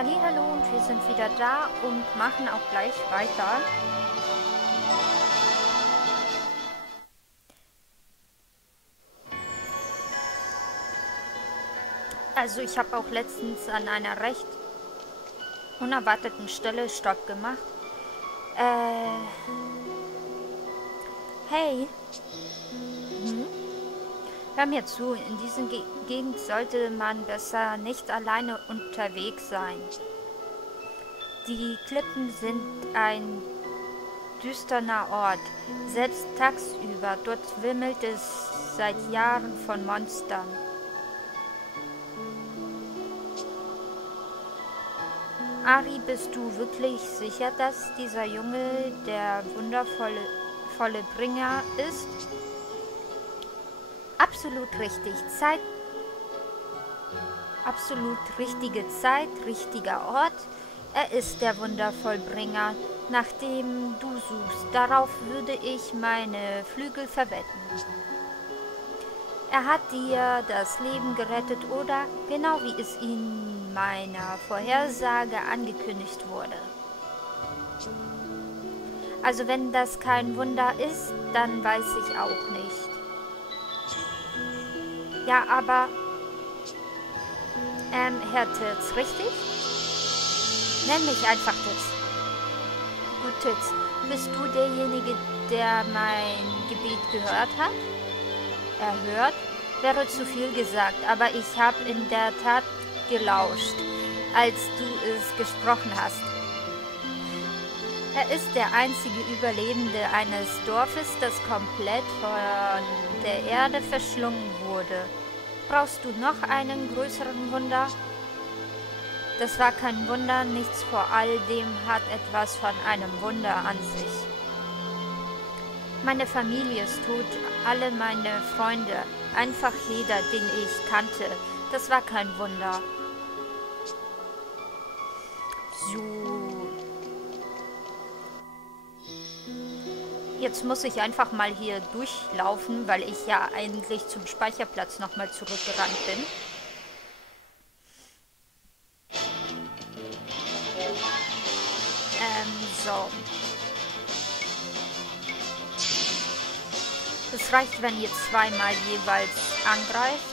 Hallihallo, und wir sind wieder da und machen auch gleich weiter. Also ich habe auch letztens an einer recht unerwarteten Stelle Stopp gemacht. Hey. Hör mir zu, in dieser Gegend sollte man besser nicht alleine unterwegs sein. Die Klippen sind ein düsterer Ort, selbst tagsüber. Dort wimmelt es seit Jahren von Monstern. Ari, bist du wirklich sicher, dass dieser Junge der wundervolle Bringer ist? Absolut richtig. Absolut richtige Zeit, richtiger Ort. Er ist der Wundervollbringer, nach dem du suchst. Darauf würde ich meine Flügel verwetten. Er hat dir das Leben gerettet, oder? Genau wie es in meiner Vorhersage angekündigt wurde. Also wenn das kein Wunder ist, dann weiß ich auch nicht. Ja, aber... Herr Titz, richtig? Nenn mich einfach Titz. Gut, Titz, bist du derjenige, der mein Gebet gehört hat? Erhört? Wäre zu viel gesagt, aber ich habe in der Tat gelauscht, als du es gesprochen hast. Er ist der einzige Überlebende eines Dorfes, das komplett von der Erde verschlungen wurde. Brauchst du noch einen größeren Wunder? Das war kein Wunder, nichts vor all dem hat etwas von einem Wunder an sich. Meine Familie ist tot, alle meine Freunde, einfach jeder, den ich kannte. Das war kein Wunder. So. Jetzt muss ich einfach mal hier durchlaufen, weil ich ja eigentlich zum Speicherplatz nochmal zurückgerannt bin. So. Es reicht, wenn ihr zweimal jeweils angreift.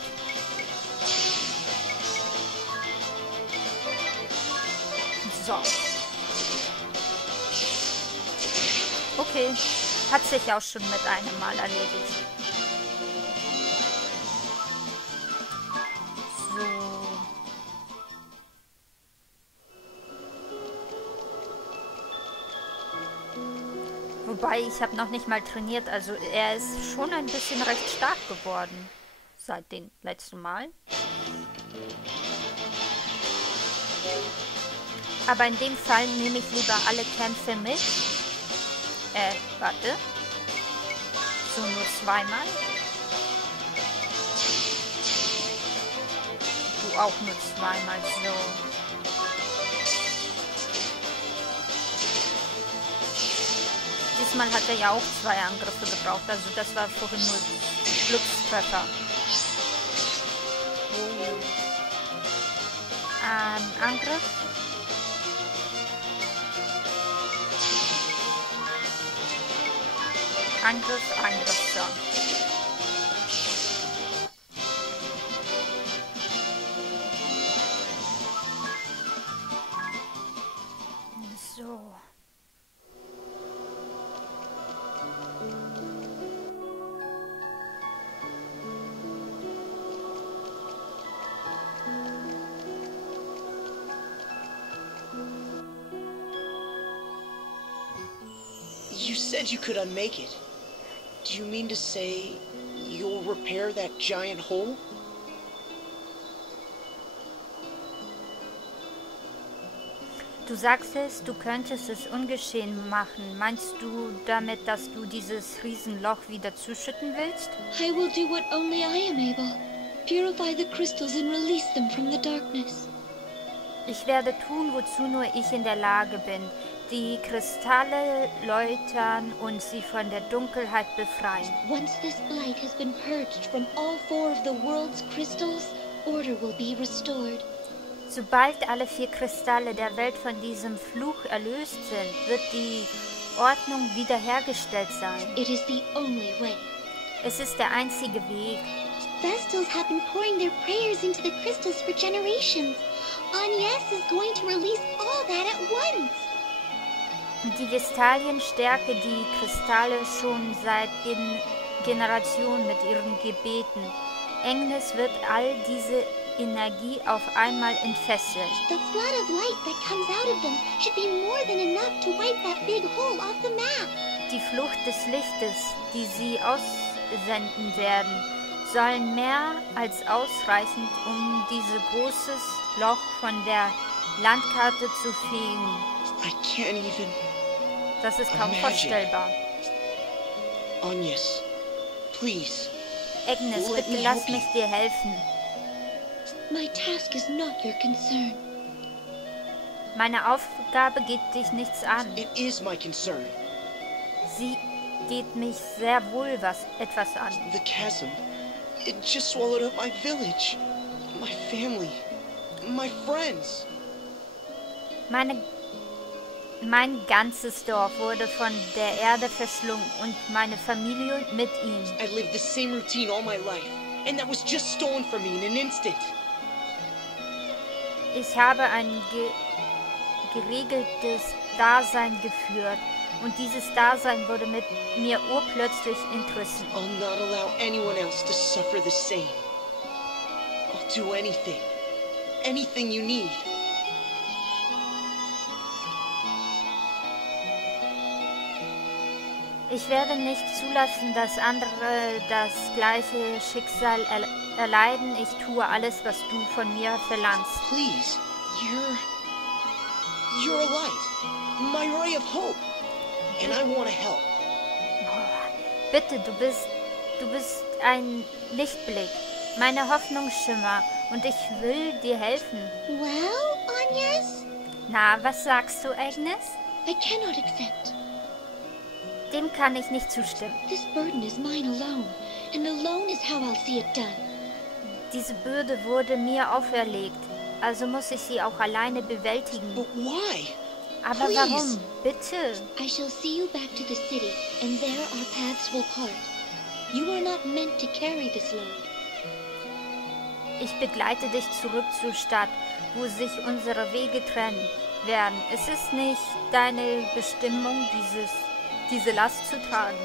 So. Okay. Hat sich auch schon mit einem Mal erledigt. So. Wobei, ich habe noch nicht mal trainiert, also er ist schon ein bisschen recht stark geworden seit dem letzten Mal. Aber in dem Fall nehme ich lieber alle Kämpfe mit. Warte. So, nur zweimal. Du auch nur zweimal, so. Diesmal hat er ja auch 2 Angriffe gebraucht, also das war vorhin nur Glückstreffer. Oh. Angriff. Angriff, so. So. You said you could unmake it. Do you mean to say you'll repair that giant hole? Du sagst es, du könntest es ungeschehen machen. Meinst du damit, dass du dieses Riesenloch wieder zuschütten willst? I will do what only I am able. Purify the crystals and release them from the darkness. Ich werde tun, wozu nur ich in der Lage bin. Die Kristalle läutern und sie von der Dunkelheit befreien. Once this blight has been purged from all 4 of the world's crystals, order will be restored. Sobald alle 4 Kristalle der Welt von diesem Fluch erlöst sind, wird die Ordnung wiederhergestellt sein. It is the only way. Es ist der einzige Weg. Vestals have been pouring their prayers into the crystals for generations. Agnes is going to release all that at once. Die Vestalien stärken die Kristalle schon seit Generationen mit ihren Gebeten. Agnes wird all diese Energie auf einmal entfesselt. The flood of light that comes out of them should be more than enough to wipe that big hole off the map. Die Flucht des Lichtes, die sie aussenden werden, sollen mehr als ausreichend, um dieses großes Loch von der Landkarte zu fegen. I can't even... Das ist kaum vorstellbar. Agnes, please. Agnes, bitte lass mich dir helfen. My task is not your concern. Meine Aufgabe geht dich nichts an. It is my concern. Sie geht mich sehr wohl etwas an. The chasm. It just swallowed up my village. My family. My friends. Mein ganzes Dorf wurde von der Erde verschlungen und meine Familie mit ihm. I lived the same routine all my life, and that was just stolen from me in an instant. Ich habe ein geregeltes Dasein geführt und dieses Dasein wurde mit mir urplötzlich entrissen. I'll not allow anyone else to suffer the same. I'll do anything. Anything you need. Ich werde nicht zulassen, dass andere das gleiche Schicksal erleiden. Ich tue alles, was du von mir verlangst. Please, you're a light, my ray of hope, and I want to help. Bitte, du bist ein Lichtblick, meine Hoffnungsschimmer, und ich will dir helfen. Well, Agnes? Na, was sagst du, Agnes? I cannot accept. Dem kann ich nicht zustimmen. This burden is mine alone, and alone is how I'll see it done. Diese Bürde wurde mir auferlegt, also muss ich sie auch alleine bewältigen. But why? Aber Please. warum? Bitte. I shall see you back to the city, and there our paths will part. You are not meant to carry this load. Ich begleite dich zurück zur Stadt, wo sich unsere Wege trennen werden. Es ist nicht deine Bestimmung, diese Last zu tragen.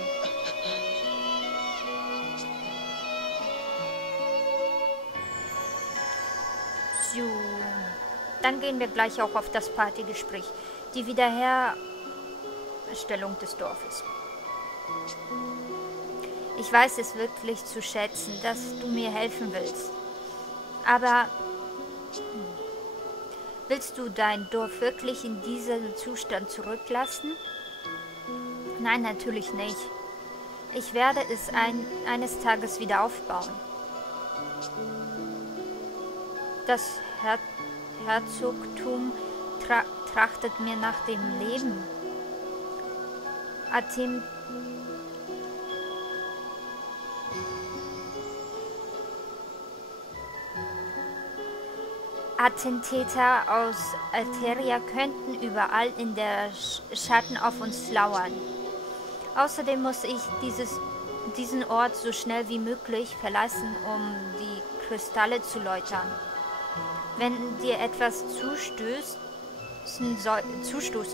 So, dann gehen wir gleich auch auf das Partygespräch. Die Wiederherstellung des Dorfes. Ich weiß es wirklich zu schätzen, dass du mir helfen willst. Aber willst du dein Dorf wirklich in diesem Zustand zurücklassen? Nein, natürlich nicht. Ich werde es eines Tages wieder aufbauen. Das Herzogtum trachtet mir nach dem Leben. Attentäter aus Alteria könnten überall in der Schatten auf uns lauern. Außerdem muss ich diesen Ort so schnell wie möglich verlassen, um die Kristalle zu läutern. Wenn dir etwas zustoßen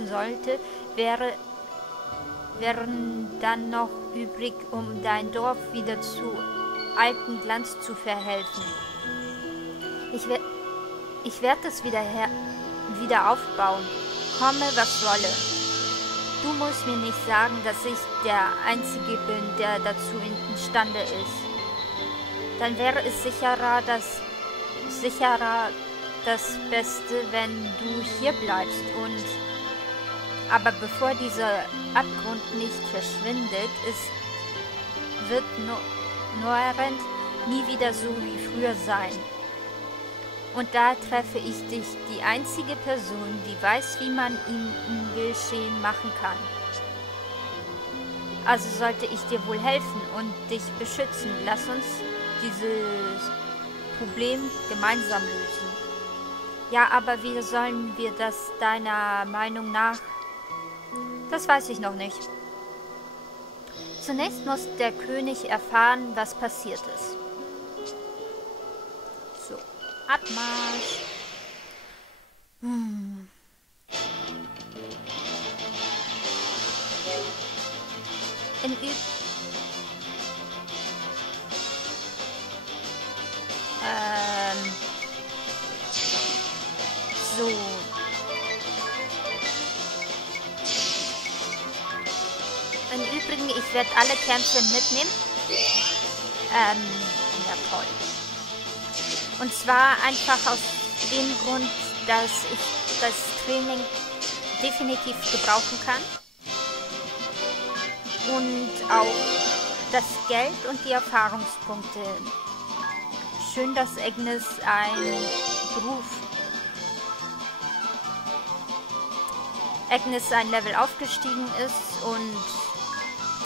sollte, wären dann noch übrig, um dein Dorf wieder zu alten Glanz zu verhelfen. Ich werde es wieder aufbauen, komme was wolle. Du musst mir nicht sagen, dass ich der Einzige bin, der dazu imstande ist. Dann wäre es sicherer das Beste, wenn du hier bleibst. Aber bevor dieser Abgrund nicht verschwindet, wird Norrent nie wieder so wie früher sein. Und da treffe ich dich, die einzige Person, die weiß, wie man ihm ungeschehen machen kann. Also sollte ich dir wohl helfen und dich beschützen. Lass uns dieses Problem gemeinsam lösen. Ja, aber wie sollen wir das deiner Meinung nach? Das weiß ich noch nicht. Zunächst muss der König erfahren, was passiert ist. So, Abmarsch. Im Übrigen... So. Im Übrigen, ich werde alle Kämpfe mitnehmen. Ja, toll. Und zwar einfach aus dem Grund, dass ich das Training definitiv gebrauchen kann. Und auch das Geld und die Erfahrungspunkte. Schön, dass Agnes ein Level aufgestiegen ist und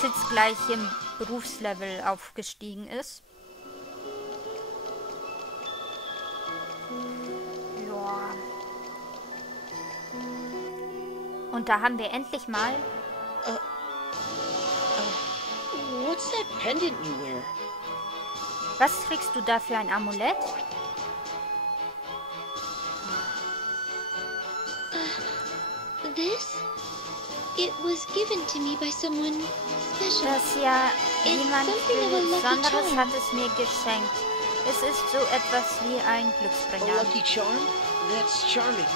Titz gleich im Berufslevel aufgestiegen ist. Ja. Und da haben wir endlich mal... What's that pendant you wear? Was kriegst du da für ein Amulett? This? It was given to me by someone special. Das ja jemand something of a lucky Besonderes charm. hat es mir geschenkt. Es ist so etwas wie ein A Glücksbringer. lucky charm? That's charming.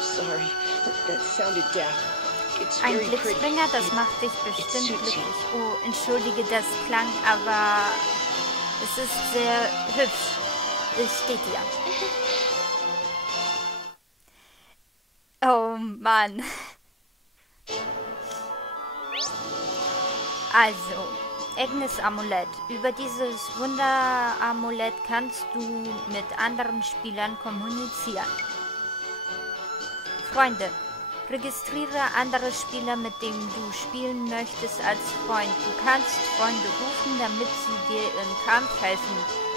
Sorry, that sounded daft. It's Ein very pretty. Glücksbringer, das macht dich bestimmt suits you. glücklich. Oh, entschuldige das klang, aber es ist sehr hübsch. Es steht hier. Oh Mann. Also, Agnes Amulett. Über dieses Wunderamulett kannst du mit anderen Spielern kommunizieren. Freunde. Registriere andere Spieler, mit denen du spielen möchtest, als Freund. Du kannst Freunde rufen, damit sie dir im Kampf helfen,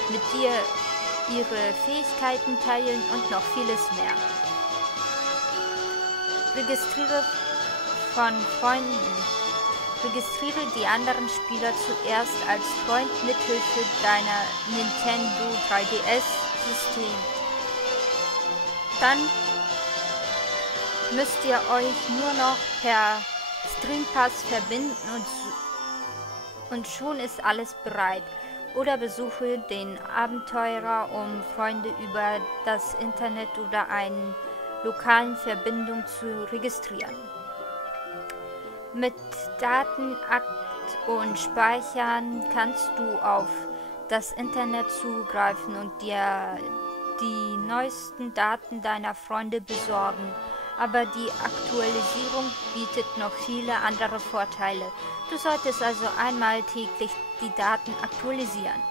mit dir ihre Fähigkeiten teilen und noch vieles mehr. Registriere von Freunden. Registriere die anderen Spieler zuerst als Freund mithilfe deiner Nintendo 3DS-System. Dann müsst ihr euch nur noch per Streampass verbinden und schon ist alles bereit. Oder besuche den Abenteurer, um Freunde über das Internet oder eine lokalen Verbindung zu registrieren. Mit Datenakt und Speichern kannst du auf das Internet zugreifen und dir die neuesten Daten deiner Freunde besorgen. Aber die Aktualisierung bietet noch viele andere Vorteile. Du solltest also einmal täglich die Daten aktualisieren.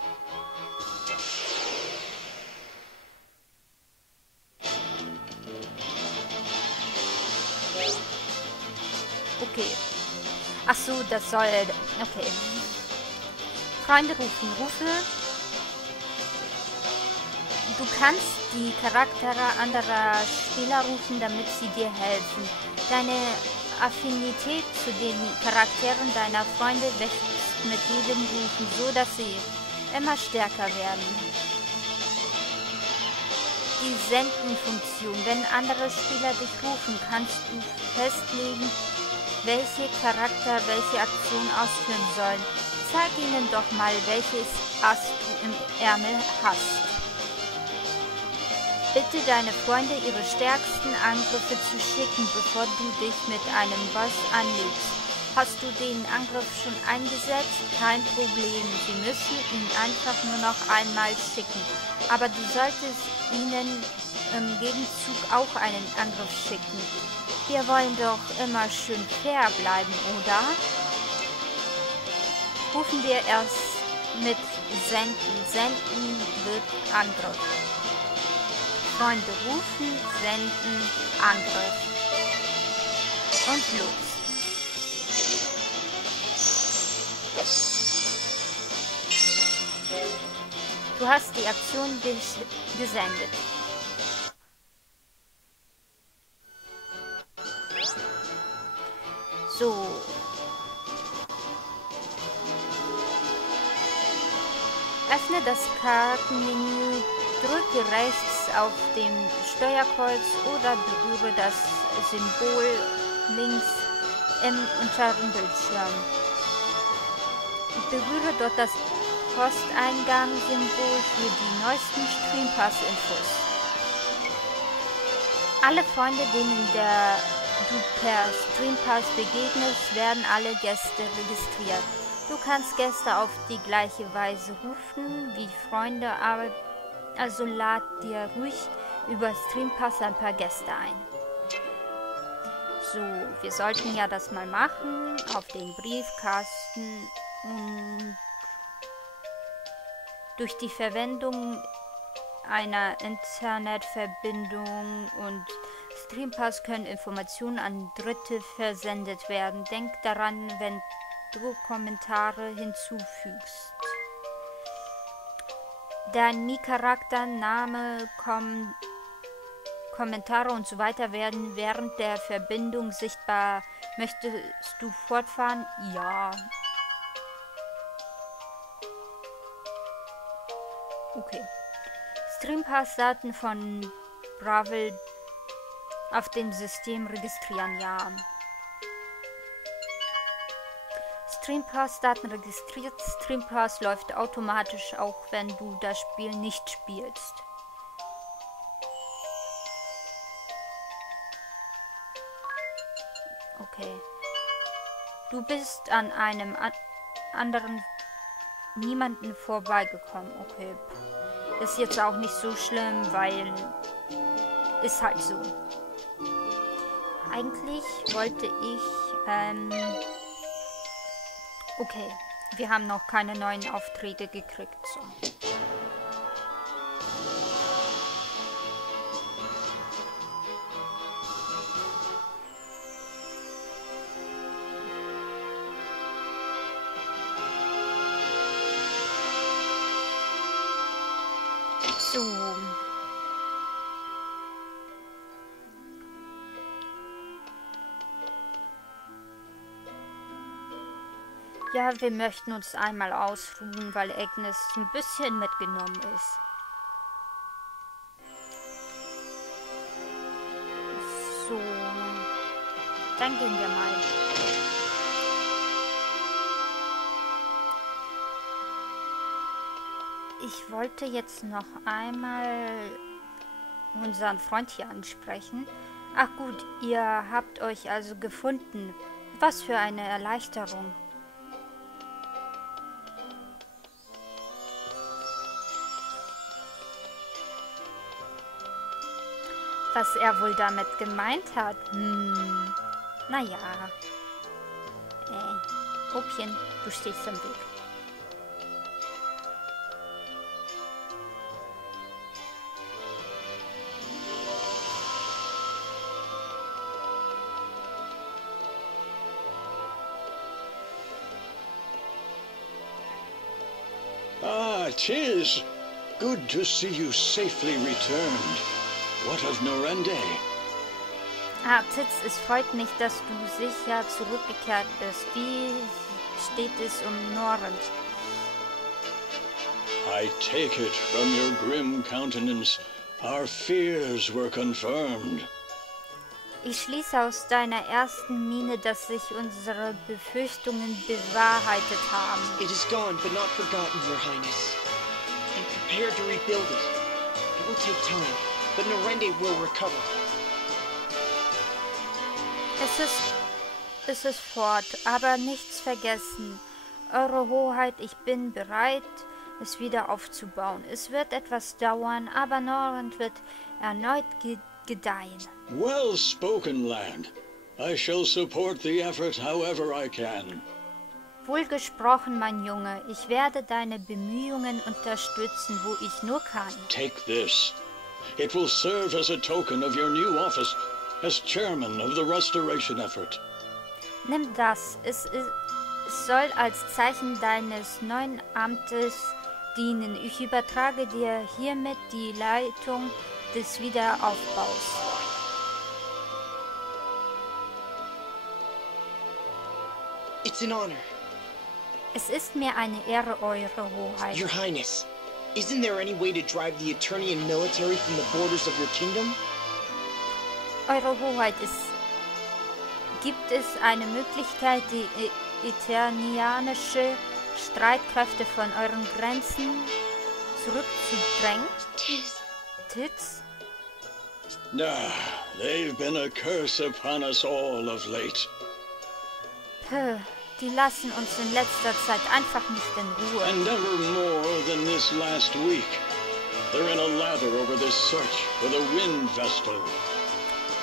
Okay. Ach so, das soll... Okay. Freunde rufen. Rufe. Du kannst die Charaktere anderer Spieler rufen, damit sie dir helfen. Deine Affinität zu den Charakteren deiner Freunde wächst mit jedem Rufen, so dass sie immer stärker werden. Die Senden-Funktion. Wenn andere Spieler dich rufen, kannst du festlegen, welche Charakter welche Aktion ausführen sollen. Zeig ihnen doch mal, welches Ass du im Ärmel hast. Bitte deine Freunde, ihre stärksten Angriffe zu schicken, bevor du dich mit einem Boss anlegst. Hast du den Angriff schon eingesetzt? Kein Problem. Sie müssen ihn einfach nur noch einmal schicken. Aber du solltest ihnen im Gegenzug auch einen Angriff schicken. Wir wollen doch immer schön fair bleiben, oder? Rufen wir erst mit Senden. Senden wird Angriff. Freunde rufen, senden, Angriff. Und los. Du hast die Aktion gesendet. So. Öffne das Kartenmenü, drücke rechts auf dem Steuerkreuz oder berühre das Symbol links im unteren Bildschirm. Berühre dort das Posteingangssymbol für die neuesten Streampass-Infos. Alle Freunde, denen du per Streampass begegnest, werden alle Gäste registriert. Du kannst Gäste auf die gleiche Weise rufen wie Freunde, also lad dir ruhig über Streampass ein paar Gäste ein. So, wir sollten ja das mal machen, auf den Briefkasten und durch die Verwendung einer Internetverbindung und Streampass können Informationen an Dritte versendet werden. Denk daran, wenn du Kommentare hinzufügst. Dein Mi-Charakter, Name, Kommentare und so weiter werden während der Verbindung sichtbar. Möchtest du fortfahren? Ja. Okay. Streampass-Daten von Braveley auf dem System registrieren, ja. Streampass-Daten registriert. Streampass läuft automatisch, auch wenn du das Spiel nicht spielst. Okay. Du bist an einem anderen niemanden vorbeigekommen. Okay. Ist jetzt auch nicht so schlimm, weil ist halt so. Eigentlich wollte ich, okay, wir haben noch keine neuen Aufträge gekriegt. So. So. Ja, wir möchten uns einmal ausruhen, weil Agnes ein bisschen mitgenommen ist. So. Dann gehen wir mal. Ich wollte jetzt noch einmal unseren Freund hier ansprechen. Ach gut, ihr habt euch also gefunden. Was für eine Erleichterung. Was er wohl damit gemeint hat? Naja. Puppchen, du stehst im Weg. Ah, 'tis. Good to see you safely returned. What of Norende? Ah, Titz, es freut mich, dass du sicher zurückgekehrt bist. Wie steht es um Norend? I take it from your grim countenance, our fears were confirmed. Ich schließe aus deiner ersten Miene, dass sich unsere Befürchtungen bewahrheitet haben. It is gone, but not forgotten, Your Highness. I'm prepared to rebuild it. It will take time, but Norende will recover. Es ist fort, aber nichts vergessen. Eure Hoheit, ich bin bereit, es wieder aufzubauen. Es wird etwas dauern, aber Norend wird erneut gedeihen. Well spoken, lad. I shall support the effort however I can. Wohlgesprochen, mein Junge. Ich werde deine Bemühungen unterstützen, wo ich nur kann. Take this. It will serve as a token of your new office as chairman of the restoration effort. Nimm das. Es soll als Zeichen deines neuen Amtes dienen. Ich übertrage dir hiermit die Leitung des Wiederaufbaus. It's an honor. Es ist mir eine Ehre, Eure Hoheit. Your Highness, isn't there any way to drive the Eternian military from the borders of your kingdom? Eure Hoheit, gibt es eine Möglichkeit, die eternianische Streitkräfte von euren Grenzen zurückzudrängen? Tits? Nah, they've been a curse upon us all of late. Die lassen uns in letzter Zeit einfach nicht in Ruhe. And never more than this last week. They're in a lather over this search for the Wind Vestal.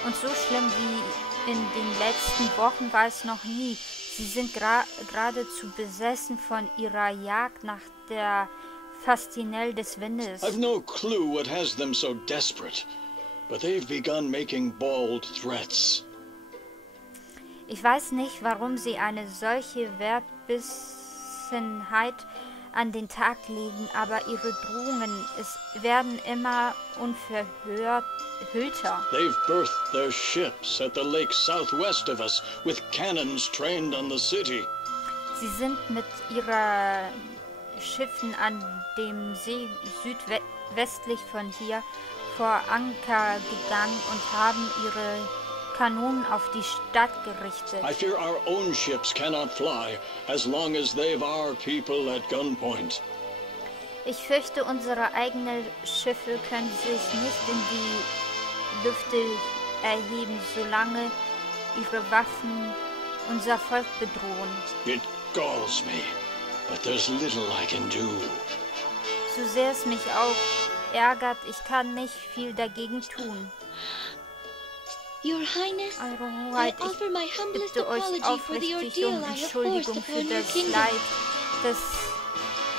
Und so schlimm wie in den letzten Wochen war es noch nie. Sie sind geradezu besessen von ihrer Jagd nach der Faszinell des Windes. I've no clue what has them so desperate, but they've begun making bold threats. Ich weiß nicht, warum sie eine solche Verbissenheit an den Tag legen, aber ihre Drohungen werden immer unverhüllter. They've berthed their ships at the lake southwest of us with cannons trained on the city. Sie sind mit ihren Schiffen an dem See südwestlich von hier vor Anker gegangen und haben ihre Kanonen auf die Stadt gerichtet. I fear our own ships cannot fly as long as they've our people at gunpoint. Ich fürchte, unsere eigenen Schiffe können sich nicht in die Lüfte erheben, solange ihre Waffen unser Volk bedrohen. It galls me, but there's little I can do. So sehr es mich auch ärgert, ich kann nicht viel dagegen tun. Your Highness, Eure I Hoheit, offer my ich humblest bitte euch apology for the aufrichtig ordeal um I have Entschuldigung forced für upon your das kingdom. Leid, das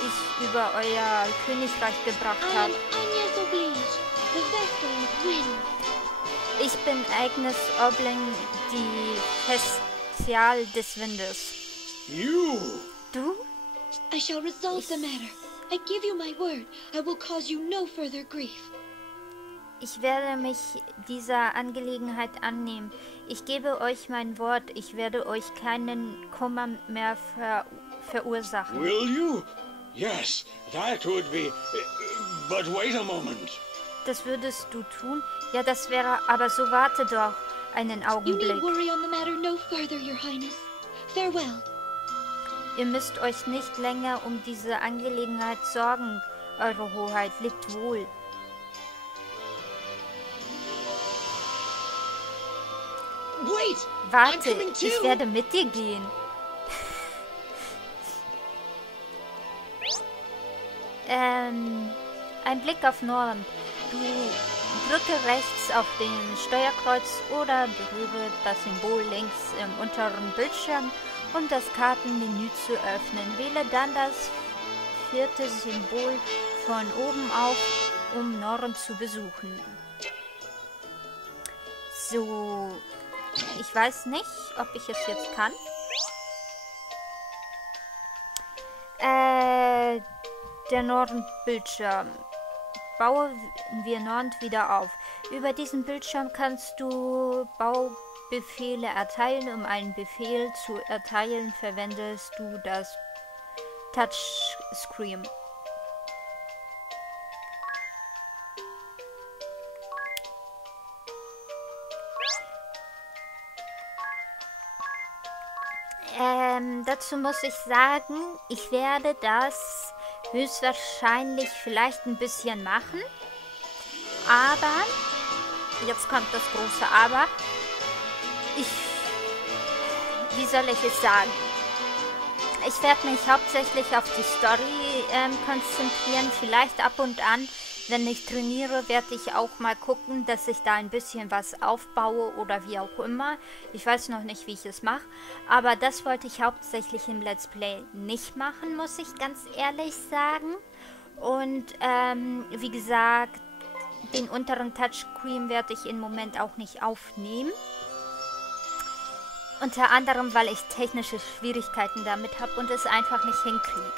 ich über euer Königreich gebracht I am habe. Agnes Oblige, the Vestal of Wind. Ich bin Agnes Obling, die Festial des Windes. You! Du? I shall resolve the matter. I give you my word. I will cause you no further grief. Ich werde mich dieser Angelegenheit annehmen. Ich gebe euch mein Wort, ich werde euch keinen Kummer mehr verursachen. Will you? Yes, that would be... But wait a moment. Das würdest du tun? Ja, das wäre... Aber so warte doch einen You Augenblick. need worry on the matter no further, Your Highness. Farewell. Ihr müsst euch nicht länger um diese Angelegenheit sorgen, Eure Hoheit. Lebt wohl. Wait! I'm Warte, coming too! ich werde mit dir gehen. Ein Blick auf Norden. Du drücke rechts auf den Steuerkreuz oder berühre das Symbol links im unteren Bildschirm, um das Kartenmenü zu öffnen. Wähle dann das 4. Symbol von oben auf, um Norden zu besuchen. So, ich weiß nicht, ob ich es jetzt kann. Der Norden-Bildschirm. Bauen wir Nord wieder auf. Über diesen Bildschirm kannst du Baubefehle erteilen. Um einen Befehl zu erteilen, verwendest du das Touchscreen. Dazu muss ich sagen, ich werde das höchstwahrscheinlich vielleicht ein bisschen machen. Aber, jetzt kommt das große Aber, wie soll ich es sagen? Ich werde mich hauptsächlich auf die Story konzentrieren, vielleicht ab und an. Wenn ich trainiere, werde ich auch mal gucken, dass ich da ein bisschen was aufbaue oder wie auch immer. Ich weiß noch nicht, wie ich es mache. Aber das wollte ich hauptsächlich im Let's Play nicht machen, muss ich ganz ehrlich sagen. Und wie gesagt, den unteren Touchscreen werde ich im Moment auch nicht aufnehmen. Unter anderem, weil ich technische Schwierigkeiten damit habe und es einfach nicht hinkriege.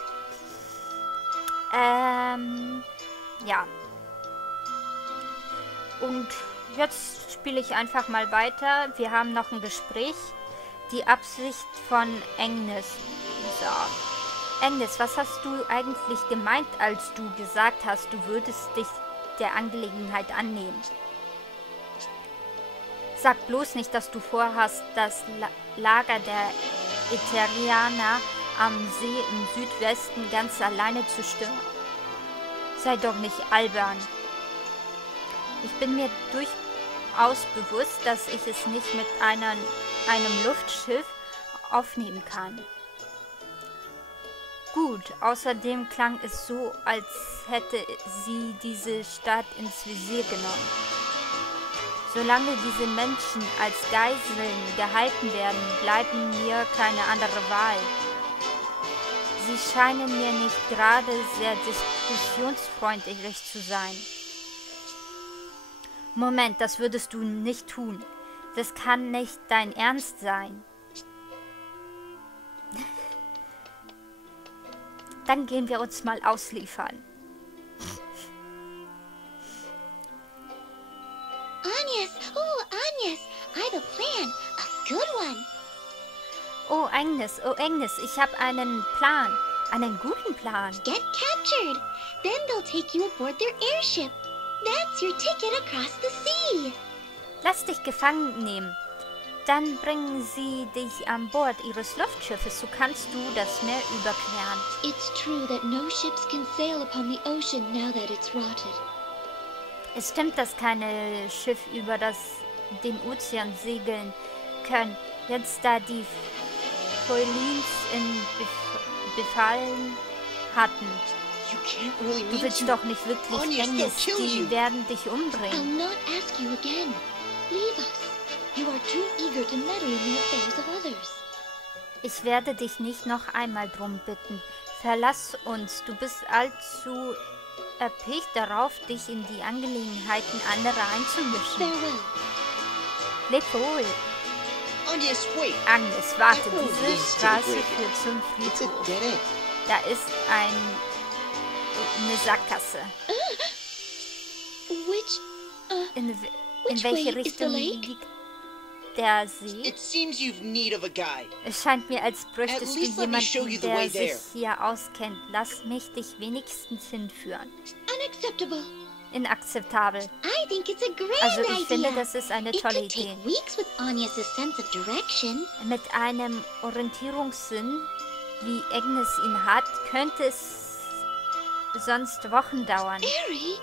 Ja. Und jetzt spiele ich einfach mal weiter. Wir haben noch ein Gespräch die Absicht von Agnes. So. Agnes, was hast du eigentlich gemeint, als du gesagt hast, du würdest dich der Angelegenheit annehmen? Sag bloß nicht, dass du vorhast, das Lager der Eterianer am See im Südwesten ganz alleine zu stören. Sei doch nicht albern. Ich bin mir durchaus bewusst, dass ich es nicht mit einem Luftschiff aufnehmen kann. Gut, außerdem klang es so, als hätte sie diese Stadt ins Visier genommen. Solange diese Menschen als Geiseln gehalten werden, bleiben mir keine andere Wahl. Sie scheinen mir nicht gerade sehr diskussionsfreundlich zu sein. Moment, das würdest du nicht tun. Das kann nicht dein Ernst sein. Dann gehen wir uns mal ausliefern. Agnes! Oh, Agnes! I have a plan. A good one. Oh Agnes, ich habe einen Plan. Einen guten Plan. Get captured. Then they'll take you aboard their airship. That's your ticket across the sea. Lass dich gefangen nehmen. Dann bringen sie dich an Bord ihres Luftschiffes, so kannst du das Meer überqueren. It's true that no ships can sail upon the ocean now that it's rotted. Es stimmt, dass keine Schiffe über den Ozean segeln können, jetzt da die Foilins in Befallen hatten. Du willst doch nicht wirklich Agnes, die werden dich I'll umbringen. not ask you again. Leave us. You are too eager to meddle in the affairs of others. Ich werde dich nicht noch einmal drum bitten. Verlass uns, du bist allzu erpicht darauf, dich in die Angelegenheiten anderer einzumischen. Farewell. Leb wohl. Agnes, wait. Agnes, warte, That road diese leads to the Straße graveyard. führt zum It's a Friedhof. dead end. Da ist eine Sackgasse. In Which welche way is the Richtung lake? liegt der See? It seems you've need of a guide. Es scheint mir, als bräuchtest du least let me show jemanden, you the way der sich there. hier auskennt. Lass mich dich wenigstens hinführen. Unacceptable. Inakzeptabel. I think it's a great Also idea. ich finde, das ist eine It tolle could Idee. take weeks with Agnes' sense of direction. Mit einem Orientierungssinn, wie Agnes ihn hat, könnte es sonst Wochen dauern. Ari,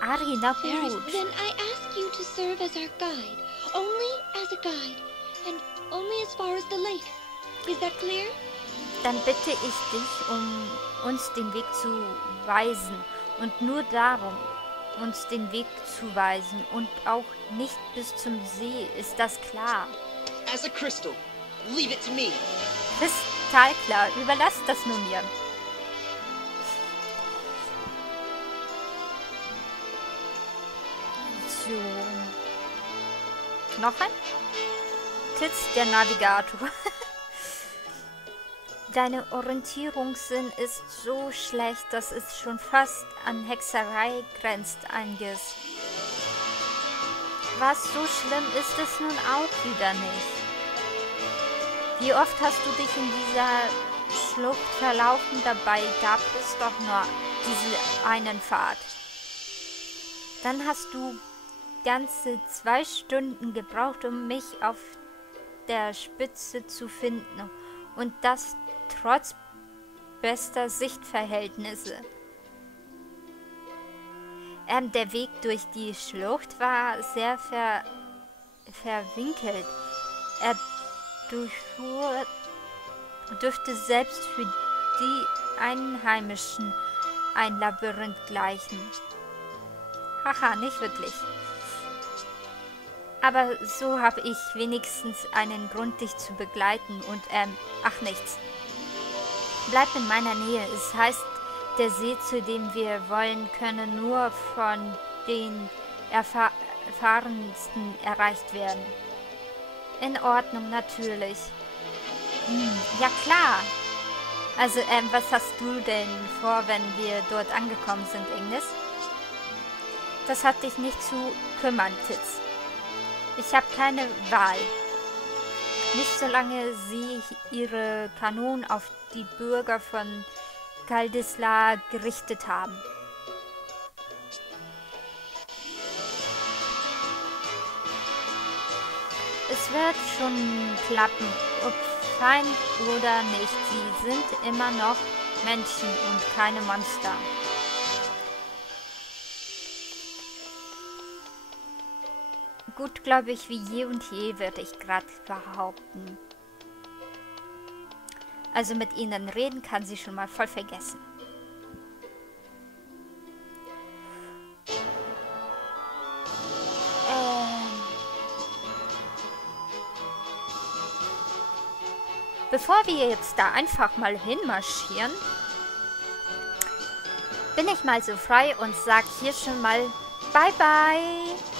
Ari, na Very, gut. then I ask you to serve as our guide. Only as a guide. And only as far as the lake. Is that clear? Dann bitte ich dich, uns den Weg zu weisen. Und nur darum, uns den Weg zu weisen. Und auch nicht bis zum See. Ist das klar? As a crystal. Leave it to me. Kristallklar. Überlass das nur mir. So. Noch ein? Titz, der Navigator. Deine Orientierungssinn ist so schlecht, dass es schon fast an Hexerei grenzt, Angus. Was so schlimm ist es nun auch wieder nicht. Wie oft hast du dich in dieser Schlucht verlaufen? Dabei gab es doch nur diese einen Pfad. Dann hast du ganze 2 Stunden gebraucht, um mich auf der Spitze zu finden. Und das trotz bester Sichtverhältnisse. Der Weg durch die Schlucht war sehr verwinkelt. Er dürfte selbst für die Einheimischen ein Labyrinth gleichen. Haha, nicht wirklich. Aber so habe ich wenigstens einen Grund, dich zu begleiten und, ach nichts. Bleib in meiner Nähe. Es heißt, der See, zu dem wir wollen, könne nur von den Erfahrensten erreicht werden. In Ordnung, natürlich. Ja klar. Also, was hast du denn vor, wenn wir dort angekommen sind, Agnes? Das hat dich nicht zu kümmern, Titz. Ich habe keine Wahl. Nicht solange sie ihre Kanonen auf die Bürger von Kaldisla gerichtet haben. Es wird schon klappen, ob Feind oder nicht. Sie sind immer noch Menschen und keine Monster. Gut, glaube ich, wie je und je, würde ich gerade behaupten. Also mit ihnen reden kann sie schon mal voll vergessen. Bevor wir jetzt da einfach mal hinmarschieren, bin ich mal so frei und sag hier schon mal Bye bye.